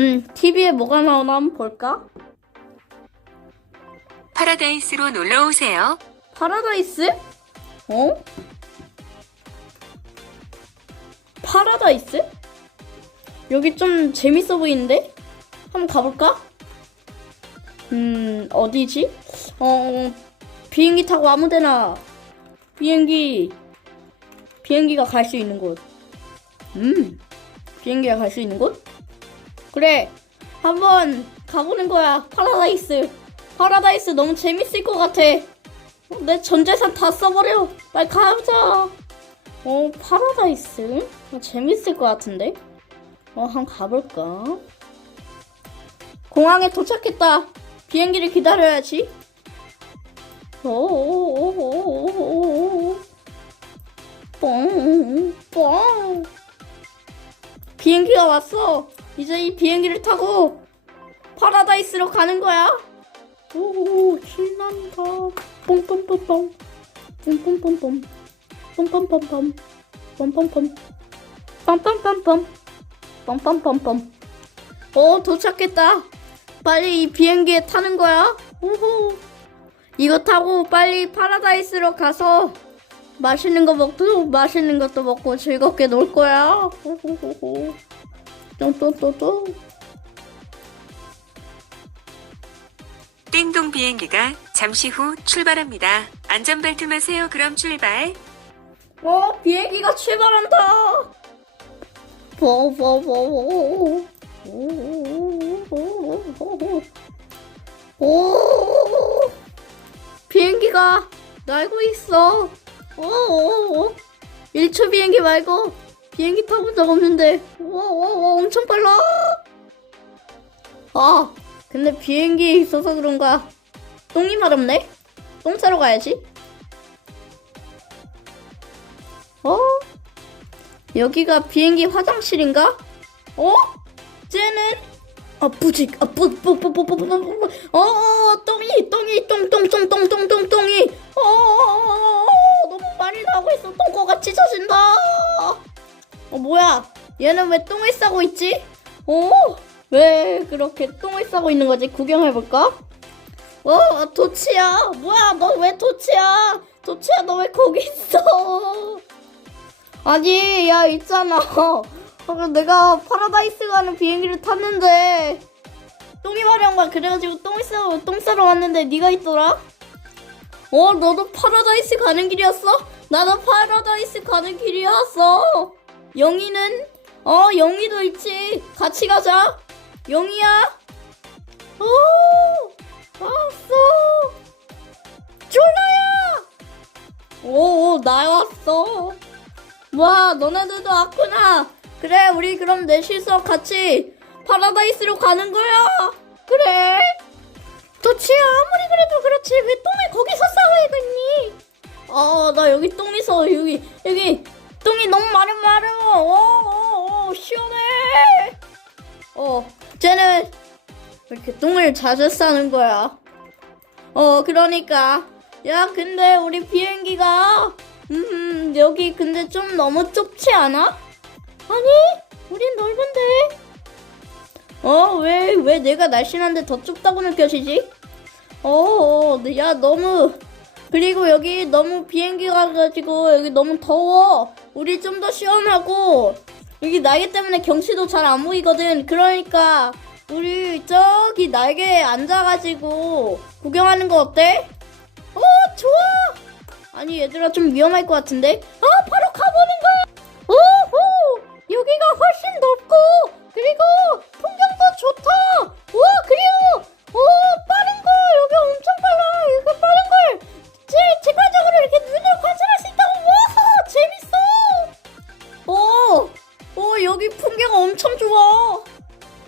음, TV에 뭐가 나오나 한번 볼까? 파라다이스로 놀러 오세요. 파라다이스? 어? 파라다이스? 여기 좀 재밌어 보이는데? 한번 가볼까? 음, 어디지? 어, 비행기 타고 아무 데나 비행기, 비행기가 갈 수 있는 곳. 음, 비행기가 갈 수 있는 곳? 그래, 한번 가보는 거야. 파라다이스. 파라다이스 너무 재밌을 것 같아. 어, 내 전재산 다 써버려. 빨리 가자. 어, 파라다이스? 어, 재밌을 것 같은데? 어, 한번 가볼까? 공항에 도착했다. 비행기를 기다려야지. 뻥, 뻥. 비행기가 왔어. 이제 이 비행기를 타고 파라다이스로 가는 거야. 오, 신난다. 뽕뽕뽕뽕. 뽕뽕뽕뽕. 뽕뽕뽕뽕. 뽕뽕뽕. 빰빰빰빰. 빰빰빰빰. 오, 도착했다. 빨리 이 비행기에 타는 거야. 오호. 이거 타고 빨리 파라다이스로 가서 맛있는 거 먹고 맛있는 것도 먹고 즐겁게 놀 거야. 호호호호. 또또또또. 띵동 비행기가 잠시 후 출발합니다. 안전벨트 매세요. 그럼 출발. 어, 비행기가 출발한다. 보보보. 오, 비행기가 날고 있어. 오, 1초 비행기 말고 비행기 타본 적 없는데. 오, 오, 엄청 빨라. 아, 근데 비행기에 있어서 그런가. 똥이 마렵네. 똥 싸러 가야지. 어? 여기가 비행기 화장실인가? 어? 쟤는 아프직 아 뿌뿌뿌뿌뿌뿌뿌 어 똥이 똥이 똥똥똥똥똥똥똥이 어 너무 많이 나고 있어 똥꼬가 찢어진다 어 뭐야? 얘는 왜 똥을 싸고 있지? 어 왜 그렇게 똥을 싸고 있는 거지? 구경해볼까? 어 도치야! 뭐야? 너 왜 도치야? 도치야 너 왜 거기 있어? 아니 야 있잖아. 어, 내가 파라다이스 가는 비행기를 탔는데 똥이 마려운 거야. 그래가지고 똥 싸러 똥 싸러 왔는데 네가 있더라? 어 너도 파라다이스 가는 길이었어? 나도 파라다이스 가는 길이었어 영희는 어 영희도 있지 같이 가자 영희야 어 왔어 준아야 오 나왔어 와, 너네들도 왔구나. 그래, 우리 그럼 넷이서 같이 파라다이스로 가는 거야. 그래. 도치야, 아무리 그래도 그렇지. 왜 똥을 거기서 싸고 있니? 아, 나 여기 똥 있어. 여기, 여기. 똥이 너무 마려, 마려. 어, 어, 어, 시원해. 어, 쟤는 이렇게 똥을 자주 싸는 거야. 어, 그러니까. 야, 근데 우리 비행기가 음, 여기 근데 좀 너무 좁지 않아? 아니, 우린 넓은데. 어, 왜, 왜 내가 날씬한데 더 좁다고 느껴지지? 어, 어, 야, 너무. 그리고 여기 너무 비행기 가가지고 여기 너무 더워. 우리 좀 더 시원하고. 여기 날개 때문에 경치도 잘 안 보이거든. 그러니까 우리 저기 날개에 앉아가지고 구경하는 거 어때? 어, 좋아! 아니 얘들아 좀 위험할 것 같은데? 아 바로 여기 풍경 엄청 좋아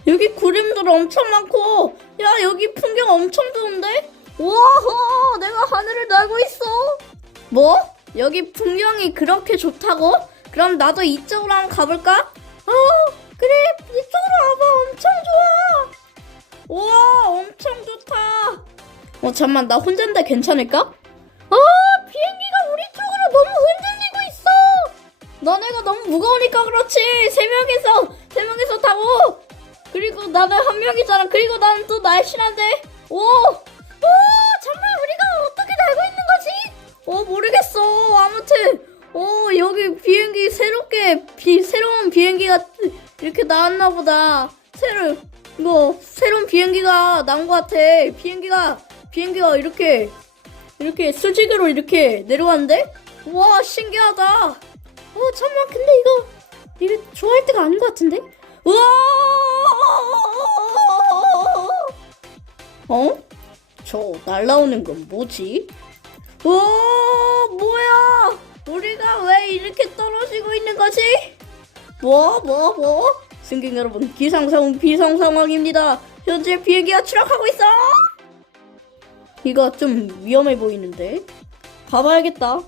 여기 구름들 엄청 많고 야 여기 풍경 엄청 좋은데? 우와 내가 하늘을 날고 있어 뭐? 여기 풍경이 그렇게 좋다고? 그럼 나도 이쪽으로 한번 가볼까? 어, 그래, 이쪽으로 와봐. 엄청 좋아. 우와, 엄청 좋다. 어, 잠만, 나 혼자인데 괜찮을까? 무 무거우니까 그렇지. 세 명이서, 세 명이서 타고 그리고 나는 한 명이잖아. 그리고 나는 또 날씬한데. 오, 오, 정말 우리가 어떻게 날고 있는 거지? 어, 모르겠어. 아무튼, 어, 여기 비행기 새롭게, 비, 새로운 비행기가 이렇게 나왔나 보다. 새로, 이거, 새로운 비행기가 나온 것 같아. 비행기가, 비행기가 이렇게, 이렇게 수직으로 이렇게 내려왔는데? 와, 신기하다. 어, 잠깐만, 근데 이거, 이거 좋아할 때가 아닌 것 같은데? 우와! 어? 저 날라오는 건 뭐지? 우와, 뭐야? 우리가 왜 이렇게 떨어지고 있는 거지? 뭐, 뭐, 뭐? 승객 여러분, 기상상황 비상 상황입니다. 현재 비행기가 추락하고 있어. 이거 좀 위험해 보이는데. 가봐야겠다.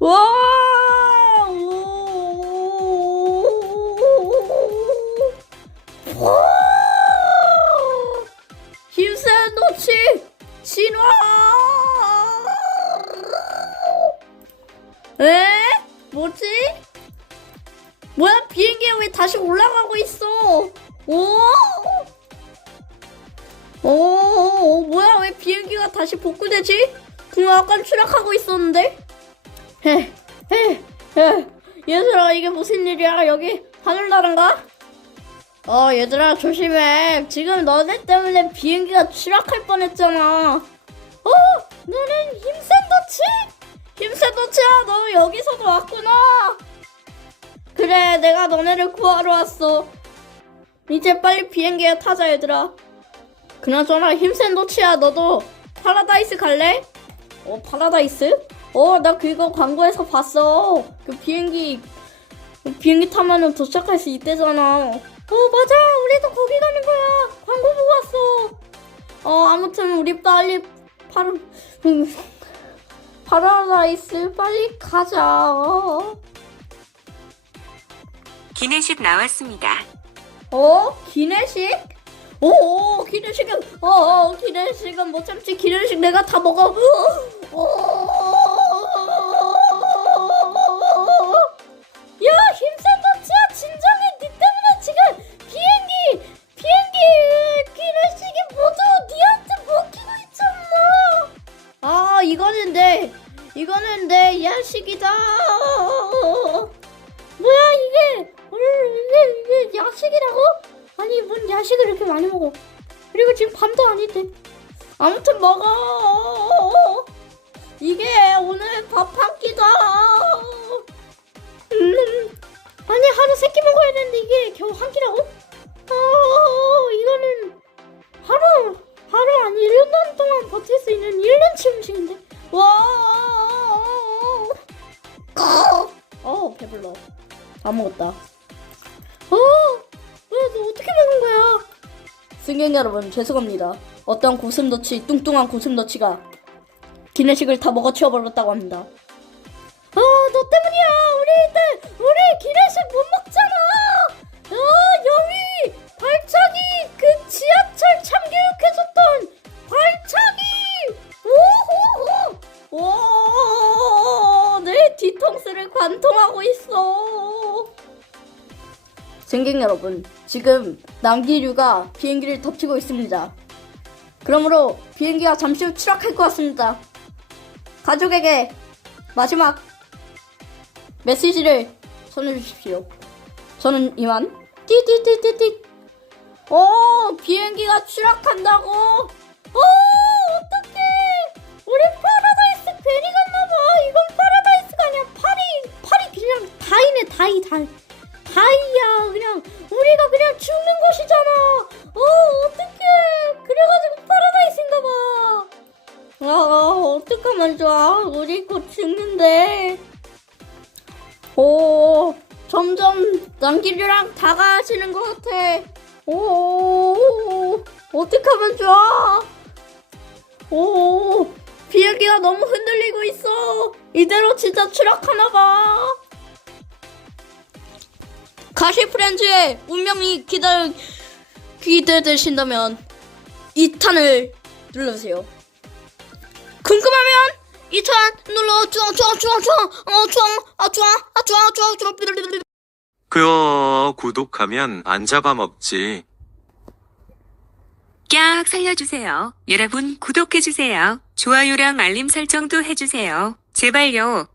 와! 힘센 노치 진화! 에? 뭐지? 뭐야 비행기가 왜 다시 올라가고 있어? 오! 오, 오, 뭐야 왜 비행기가 다시 복구되지? 그럼 아까 추락하고 있었는데? 헤, 헤, 헤. 얘들아 이게 무슨 일이야? 여기 하늘나라인가? 어 얘들아 조심해. 지금 너네 때문에 비행기가 추락할 뻔했잖아. 어, 너는 힘센 도치? 힘센 도치야, 너 여기서도 왔구나. 그래, 내가 너네를 구하러 왔어. 이제 빨리 비행기에 타자 얘들아. 그나저나 힘센 도치야, 너도 파라다이스 갈래? 어, 파라다이스? 어, 나 그거 광고에서 봤어. 그 비행기, 그 비행기 타면은 도착할 수 있대잖아. 어, 맞아. 우리도 거기 가는 거야. 광고 보고 왔어. 어, 아무튼 우리 빨리 파라, 음, 파라다이스 빨리 가자. 어, 기내식 나왔습니다. 어? 기내식? 오, 오 기내식은, 어, 어, 기내식은 못 참지. 기내식 내가 다 먹어. 어, 야식이라고? 아니, 뭔 야식을 이렇게 많이 먹어. 그리고 지금 밤도 아닌데. 아무튼 먹어. 이게 오늘 밥 한 끼다. 음, 아니 하루 세 끼 먹어야 되는데 이게 겨우 한 끼라고? 아 이거는 하루 하루 아니 1년 동안 버틸 수 있는 1년치 음식인데 와. 어 배불러. 다 먹었다. 승객 여러분 죄송합니다. 어떤 고슴도치 뚱뚱한 고슴도치가 기내식을 다 먹어치워 버렸다고 합니다. 아, 너 때문이야. 우리 때 우리 기내식 못 먹잖아. 아, 여기 발차기 그 지하철 참교육해줬던 발차기. 오호호. 오, 내 뒤통수를 관통하고 있어. 승객 여러분, 지금 남기류가 비행기를 덮치고 있습니다. 그러므로 비행기가 잠시 후 추락할 것 같습니다. 가족에게 마지막 메시지를 전해주십시오. 저는 이만 띠띠띠띠띠 어 비행기가 추락한다고 어 어떡해 우리 파라다이스 괜히 갔나봐 이건 파라다이스가 아니야 파리 파리 그냥 다이네 다이 다이 다이야 그냥 우리가 그냥 죽는 곳이잖아. 어 어떡해. 그래가지고 파라다이스인가 봐. 아 어떡하면 좋아. 우리 곧 죽는데. 오 점점 남기류랑 다가가시는 것 같아. 오 어떡하면 좋아. 오 비행기가 너무 흔들리고 있어. 이대로 진짜 추락하나 봐 가시 프렌즈의 운명이 기다려 기대되신다면 2탄을 눌러주세요 궁금하면 2탄 눌러 쭈앙 쭈앙 쭈앙 쭈앙 어 쭈앙 아 쭈앙 아 쭈앙 쭈앙 쭈앙 쭈앙 그어 구독하면 안 잡아먹지. 깍 살려주세요. 여러분 구독해주세요. 좋아요랑 알림 설정도 해주세요. 제발요.